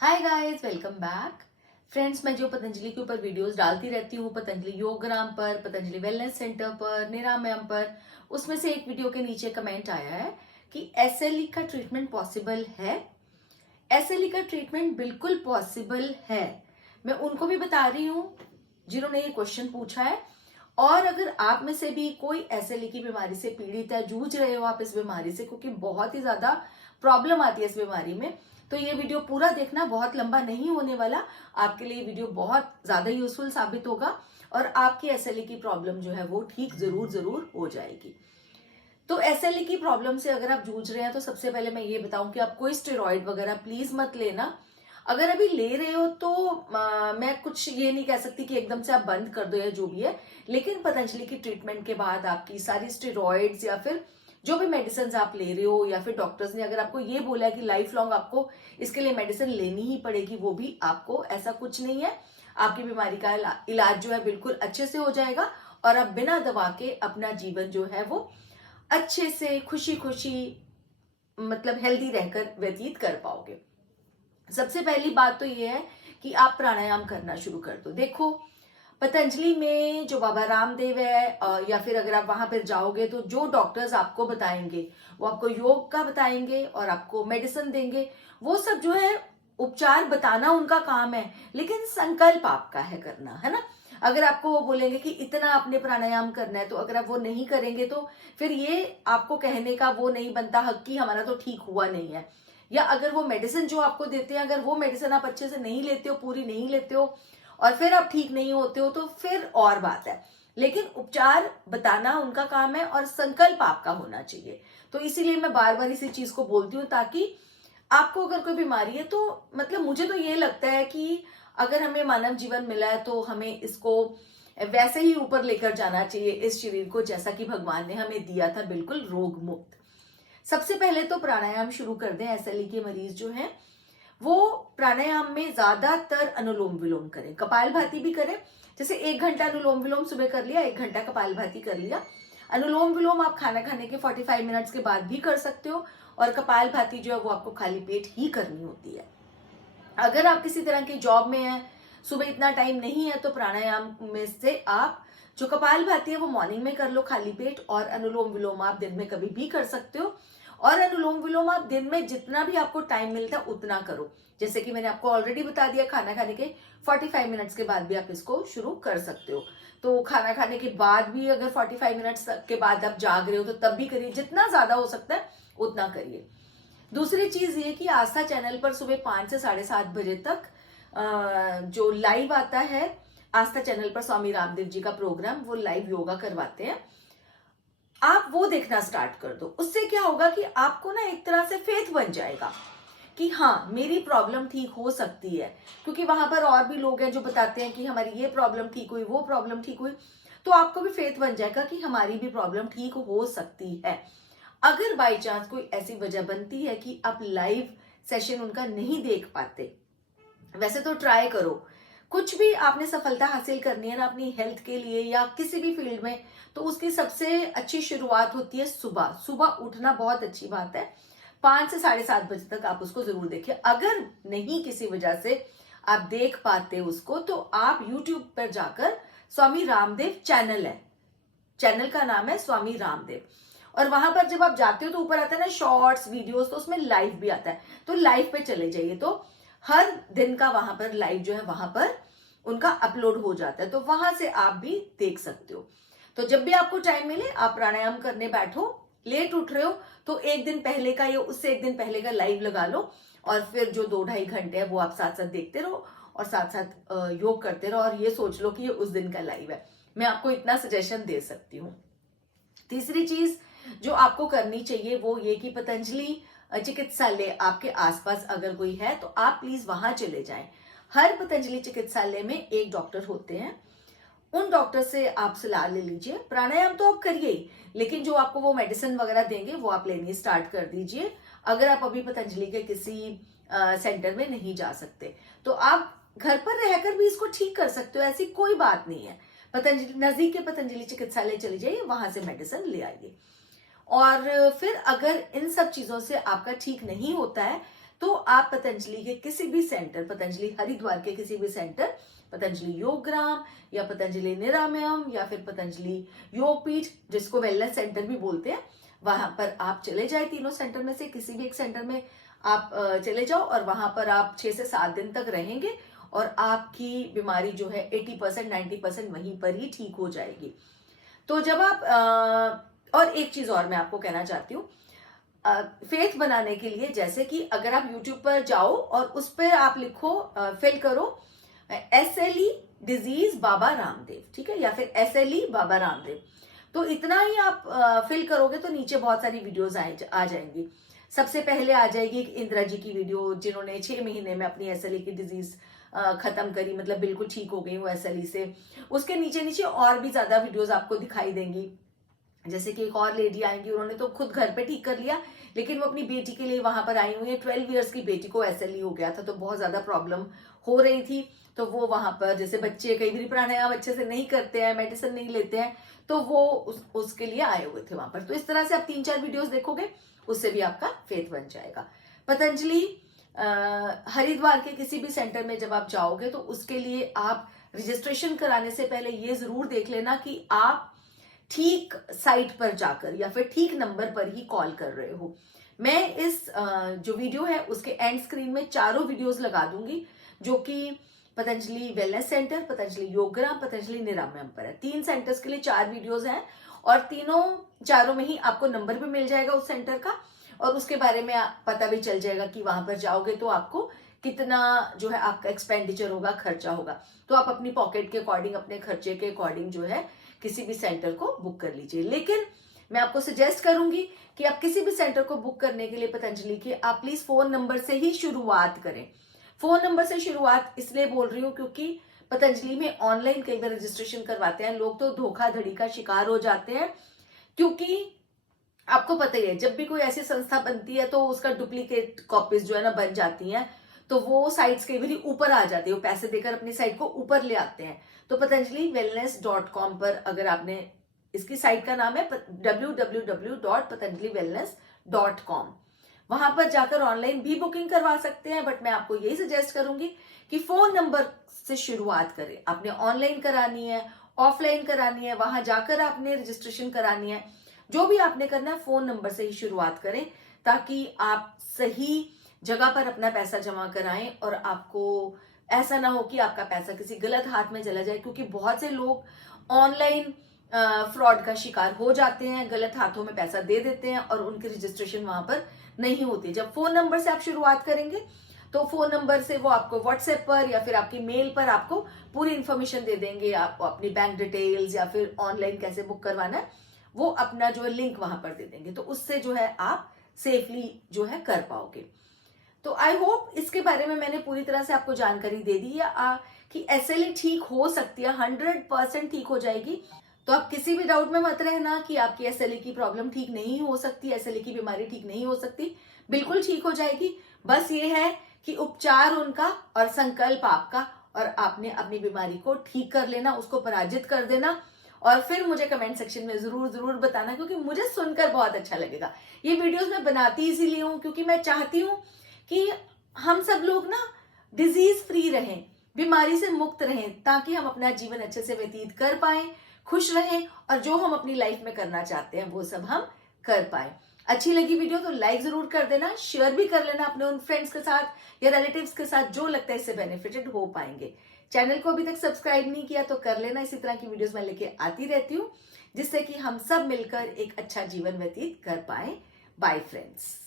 Hi guys, welcome back. Friends, मैं जो पतंजलि के ऊपर वीडियोस डालती रहती हूँ, पतंजलि योगग्राम पर, पतंजलि वेलनेस सेंटर पर, निरामयम पर, उसमें से एक वीडियो के नीचे कमेंट आया है कि एसएलई का ट्रीटमेंट पॉसिबल है। एसएलई का ट्रीटमेंट बिल्कुल पॉसिबल है। मैं उनको भी बता रही हूँ जिन्होंने ये क्वेश्चन पूछा है। और अगर आप में से भी कोई एसएलई की बीमारी से पीड़ित है, जूझ रहे हो आप इस बीमारी से, क्योंकि बहुत ही ज्यादा प्रॉब्लम आती है इस बीमारी में, तो ये वीडियो पूरा देखना, बहुत लंबा नहीं होने वाला। आपके लिए वीडियो बहुत ज्यादा यूजफुल साबित होगा और आपकी एसएलई की प्रॉब्लम जो है वो ठीक जरूर जरूर हो जाएगी। तो एसएलई की प्रॉब्लम से अगर आप जूझ रहे हैं तो सबसे पहले मैं ये बताऊं कि आप कोई स्टेरॉइड वगैरह प्लीज मत लेना। अगर अभी ले रहे हो तो मैं कुछ ये नहीं कह सकती कि एकदम से आप बंद कर दो या जो भी है, लेकिन पतंजलि की ट्रीटमेंट के बाद आपकी सारी स्टेरॉइड्स या फिर जो भी मेडिसिन आप ले रहे हो, या फिर डॉक्टर्स ने अगर आपको ये बोला है कि लाइफ लॉन्ग आपको इसके लिए मेडिसिन लेनी ही पड़ेगी, वो भी आपको ऐसा कुछ नहीं है। आपकी बीमारी का इलाज जो है बिल्कुल अच्छे से हो जाएगा और आप बिना दवा के अपना जीवन जो है वो अच्छे से खुशी खुशी, मतलब हेल्दी रहकर व्यतीत कर पाओगे। सबसे पहली बात तो ये है कि आप प्राणायाम करना शुरू कर दो। देखो, पतंजलि में जो बाबा रामदेव है, या फिर अगर आप वहां पर जाओगे तो जो डॉक्टर्स आपको बताएंगे वो आपको योग का बताएंगे और आपको मेडिसिन देंगे। वो सब जो है उपचार बताना उनका काम है, लेकिन संकल्प आपका है करना, है ना। अगर आपको वो बोलेंगे कि इतना आपने प्राणायाम करना है, तो अगर आप वो नहीं करेंगे तो फिर ये आपको कहने का वो नहीं बनता हक कि हमारा तो ठीक हुआ नहीं है। या अगर वो मेडिसिन जो आपको देते हैं, अगर वो मेडिसिन आप अच्छे से नहीं लेते हो, पूरी नहीं लेते हो और फिर आप ठीक नहीं होते हो, तो फिर और बात है। लेकिन उपचार बताना उनका काम है और संकल्प आपका होना चाहिए। तो इसीलिए मैं बार बार इसी चीज को बोलती हूँ, ताकि आपको अगर कोई बीमारी है तो मतलब मुझे तो ये लगता है कि अगर हमें मानव जीवन मिला है तो हमें इसको वैसे ही ऊपर लेकर जाना चाहिए, इस शरीर को, जैसा कि भगवान ने हमें दिया था, बिल्कुल रोग मुक्त। सबसे पहले तो प्राणायाम शुरू कर दें। एसएलई के मरीज जो हैं वो प्राणायाम में ज्यादातर अनुलोम विलोम करें, कपालभाति भी करें। जैसे 1 घंटा अनुलोम विलोम सुबह कर लिया, 1 घंटा कपालभाति कर लिया। अनुलोम विलोम आप खाना खाने के 45 मिनट्स के बाद भी कर सकते हो, और कपालभाति जो है वो आपको खाली पेट ही करनी होती है। अगर आप किसी तरह की जॉब में हैं, सुबह इतना टाइम नहीं है, तो प्राणायाम में से आप जो कपालभाति है वो मॉर्निंग में कर लो खाली पेट, और अनुलोम विलोम आप दिन में कभी भी कर सकते हो। और अनुलोम विलोम आप दिन में जितना भी आपको टाइम मिलता है उतना करो। जैसे कि मैंने आपको ऑलरेडी बता दिया, खाना खाने के 45 मिनट्स के बाद भी आप इसको शुरू कर सकते हो। तो खाना खाने के बाद भी अगर 45 मिनट्स के बाद आप जाग रहे हो तो तब भी करिए, जितना ज्यादा हो सकता है उतना करिए। दूसरी चीज ये कि आस्था चैनल पर सुबह 5 से 7:30 बजे तक जो लाइव आता है, आस्था चैनल पर स्वामी रामदेव जी का प्रोग्राम, वो लाइव योगा करवाते हैं। आप वो देखना स्टार्ट कर दो। उससे क्या होगा कि आपको ना एक तरह से फेथ बन जाएगा कि हाँ, मेरी प्रॉब्लम ठीक हो सकती है, क्योंकि वहां पर और भी लोग हैं जो बताते हैं कि हमारी ये प्रॉब्लम ठीक हुई, वो प्रॉब्लम ठीक हुई। तो आपको भी फेथ बन जाएगा कि हमारी भी प्रॉब्लम ठीक हो सकती है। अगर बाई चांस कोई ऐसी वजह बनती है कि आप लाइव सेशन उनका नहीं देख पाते, वैसे तो ट्राई करो। कुछ भी आपने सफलता हासिल करनी है ना अपनी हेल्थ के लिए या किसी भी फील्ड में, तो उसकी सबसे अच्छी शुरुआत होती है सुबह। सुबह उठना बहुत अच्छी बात है। 5 से 7:30 बजे तक आप उसको जरूर देखिए। अगर नहीं किसी वजह से आप देख पाते उसको, तो आप यूट्यूब पर जाकर, स्वामी रामदेव चैनल है, चैनल का नाम है स्वामी रामदेव, और वहां पर जब आप जाते हो तो ऊपर आता है ना शॉर्ट्स वीडियोस, तो उसमें लाइव भी आता है, तो लाइव पे चले जाइए। तो हर दिन का वहां पर लाइव जो है वहां पर उनका अपलोड हो जाता है, तो वहां से आप भी देख सकते हो। तो जब भी आपको टाइम मिले आप प्राणायाम करने बैठो। लेट उठ रहे हो तो एक दिन पहले का या उससे एक दिन पहले का लाइव लगा लो, और फिर जो 2-2.5 घंटे है वो आप साथ साथ देखते रहो और साथ साथ योग करते रहो, और ये सोच लो कि ये उस दिन का लाइव है। मैं आपको इतना सजेशन दे सकती हूँ। तीसरी चीज जो आपको करनी चाहिए वो ये कि पतंजलि चिकित्सालय आपके आसपास अगर कोई है तो आप प्लीज वहां चले जाएं। हर पतंजलि चिकित्सालय में एक डॉक्टर होते हैं, उन डॉक्टर से आप सलाह ले लीजिए। प्राणायाम तो आप करिए, लेकिन जो आपको वो मेडिसिन वगैरह देंगे वो आप लेनी स्टार्ट कर दीजिए। अगर आप अभी पतंजलि के किसी सेंटर में नहीं जा सकते, तो आप घर पर रहकर भी इसको ठीक कर सकते हो, ऐसी कोई बात नहीं है। पतंजलि नजदीक के पतंजलि चिकित्सालय चली जाइए, वहां से मेडिसिन ले आइए। और फिर अगर इन सब चीजों से आपका ठीक नहीं होता है, तो आप पतंजलि के किसी भी सेंटर, पतंजलि हरिद्वार के किसी भी सेंटर, पतंजलि योगग्राम या पतंजलि निरामयम या फिर पतंजलि योगपीठ, जिसको वेलनेस सेंटर भी बोलते हैं, वहां पर आप चले जाए। तीनों सेंटर में से किसी भी एक सेंटर में आप चले जाओ और वहां पर आप 6 से 7 दिन तक रहेंगे और आपकी बीमारी जो है 80% 90% वहीं पर ही ठीक हो जाएगी। तो जब आप और एक चीज और मैं आपको कहना चाहती हूँ, फेथ बनाने के लिए, जैसे कि अगर आप यूट्यूब पर जाओ और उस पर आप लिखो, फिल करो SLE डिजीज बाबा रामदेव, ठीक है, या फिर SLE बाबा रामदेव, तो इतना ही आप फिल करोगे तो नीचे बहुत सारी वीडियोस आ जाएंगी। सबसे पहले आ जाएगी एक इंदिरा जी की वीडियो, जिन्होंने 6 महीने में अपनी SLE की डिजीज खत्म करी, मतलब बिल्कुल ठीक हो गई वो SLE से। उसके नीचे नीचे और भी ज्यादा वीडियोस आपको दिखाई देंगी। जैसे कि एक और लेडी आएंगी, उन्होंने तो खुद घर पे ठीक कर लिया, लेकिन वो अपनी बेटी के लिए वहां पर आई हुई है। 12 इयर्स की बेटी को SLE हो गया था, तो बहुत ज्यादा प्रॉब्लम हो रही थी। तो वो वहां पर, जैसे बच्चे कई बार प्राणायाम अच्छे से नहीं करते हैं, मेडिसिन नहीं लेते हैं, तो वो उसके लिए आए हुए थे वहां पर। तो इस तरह से आप 3-4 वीडियोस देखोगे, उससे भी आपका फेथ बन जाएगा। पतंजलि हरिद्वार के किसी भी सेंटर में जब आप जाओगे तो उसके लिए आप रजिस्ट्रेशन कराने से पहले ये जरूर देख लेना कि आप ठीक साइट पर जाकर या फिर ठीक नंबर पर ही कॉल कर रहे हो। मैं इस जो वीडियो है उसके एंड स्क्रीन में चारों वीडियोस लगा दूंगी, जो कि पतंजलि वेलनेस सेंटर, पतंजलि योगग्राम, पतंजलि निरामयम पर है। 3 सेंटर्स के लिए 4 वीडियोस हैं और चारों में ही आपको नंबर भी मिल जाएगा उस सेंटर का, और उसके बारे में पता भी चल जाएगा कि वहां पर जाओगे तो आपको कितना जो है आपका एक्सपेंडिचर होगा, खर्चा होगा। तो आप अपनी पॉकेट के अकॉर्डिंग, अपने खर्चे के अकॉर्डिंग जो है किसी भी सेंटर को बुक कर लीजिए। लेकिन मैं आपको सजेस्ट करूंगी कि आप किसी भी सेंटर को बुक करने के लिए पतंजलि के, आप प्लीज फोन नंबर से ही शुरुआत करें। फोन नंबर से शुरुआत इसलिए बोल रही हूं क्योंकि पतंजलि में ऑनलाइन कई बार रजिस्ट्रेशन करवाते हैं लोग, तो धोखाधड़ी का शिकार हो जाते हैं। क्योंकि आपको पता ही है, जब भी कोई ऐसी संस्था बनती है तो उसका डुप्लीकेट कॉपीज जो है ना बन जाती हैं, तो वो साइट्स कई बार ऊपर आ जाती है, वो पैसे देकर अपनी साइट को ऊपर ले आते हैं। तो पतंजलि wellness.com पर, अगर आपने, इसकी साइट का नाम है www.patanjaliwellness.com, वहां पर जाकर ऑनलाइन भी बुकिंग करवा सकते हैं। बट मैं आपको यही सजेस्ट करूंगी कि फोन नंबर से शुरुआत करें। आपने ऑनलाइन करानी है, ऑफलाइन करानी है, वहां जाकर आपने रजिस्ट्रेशन करानी है, जो भी आपने करना है फोन नंबर से ही शुरुआत करें, ताकि आप सही जगह पर अपना पैसा जमा कराएं और आपको ऐसा ना हो कि आपका पैसा किसी गलत हाथ में चला जाए। क्योंकि बहुत से लोग ऑनलाइन फ्रॉड का शिकार हो जाते हैं, गलत हाथों में पैसा दे देते हैं और उनकी रजिस्ट्रेशन वहां पर नहीं होती। जब फोन नंबर से आप शुरुआत करेंगे तो फोन नंबर से वो आपको व्हाट्सएप पर या फिर आपकी मेल पर आपको पूरी इंफॉर्मेशन दे देंगे, आपको अपनी बैंक डिटेल्स या फिर ऑनलाइन कैसे बुक करवाना है वो अपना जो है लिंक वहां पर दे देंगे। तो उससे जो है आप सेफली जो है कर पाओगे। तो आई होप इसके बारे में मैंने पूरी तरह से आपको जानकारी दे दी है कि SLE ठीक हो सकती है, 100% ठीक हो जाएगी। तो आप किसी भी डाउट में मत रहना कि आपकी SLE की प्रॉब्लम ठीक नहीं हो सकती, SLE की बीमारी ठीक नहीं हो सकती, बिल्कुल ठीक हो जाएगी। बस ये है कि उपचार उनका और संकल्प आपका, और आपने अपनी बीमारी को ठीक कर लेना, उसको पराजित कर देना, और फिर मुझे कमेंट सेक्शन में जरूर जरूर बताना, क्योंकि मुझे सुनकर बहुत अच्छा लगेगा। ये वीडियोस मैं बनाती इसीलिए हूँ क्योंकि मैं चाहती हूँ कि हम सब लोग ना डिजीज फ्री रहें, बीमारी से मुक्त रहें, ताकि हम अपना जीवन अच्छे से व्यतीत कर पाए, खुश रहें और जो हम अपनी लाइफ में करना चाहते हैं वो सब हम कर पाए। अच्छी लगी वीडियो तो लाइक जरूर कर देना, शेयर भी कर लेना अपने उन फ्रेंड्स के साथ या रिलेटिव्स के साथ जो लगता है इससे बेनिफिटेड हो पाएंगे। चैनल को अभी तक सब्सक्राइब नहीं किया तो कर लेना, इसी तरह की वीडियोस मैं लेके आती रहती हूँ, जिससे कि हम सब मिलकर एक अच्छा जीवन व्यतीत कर पाए। Bye friends.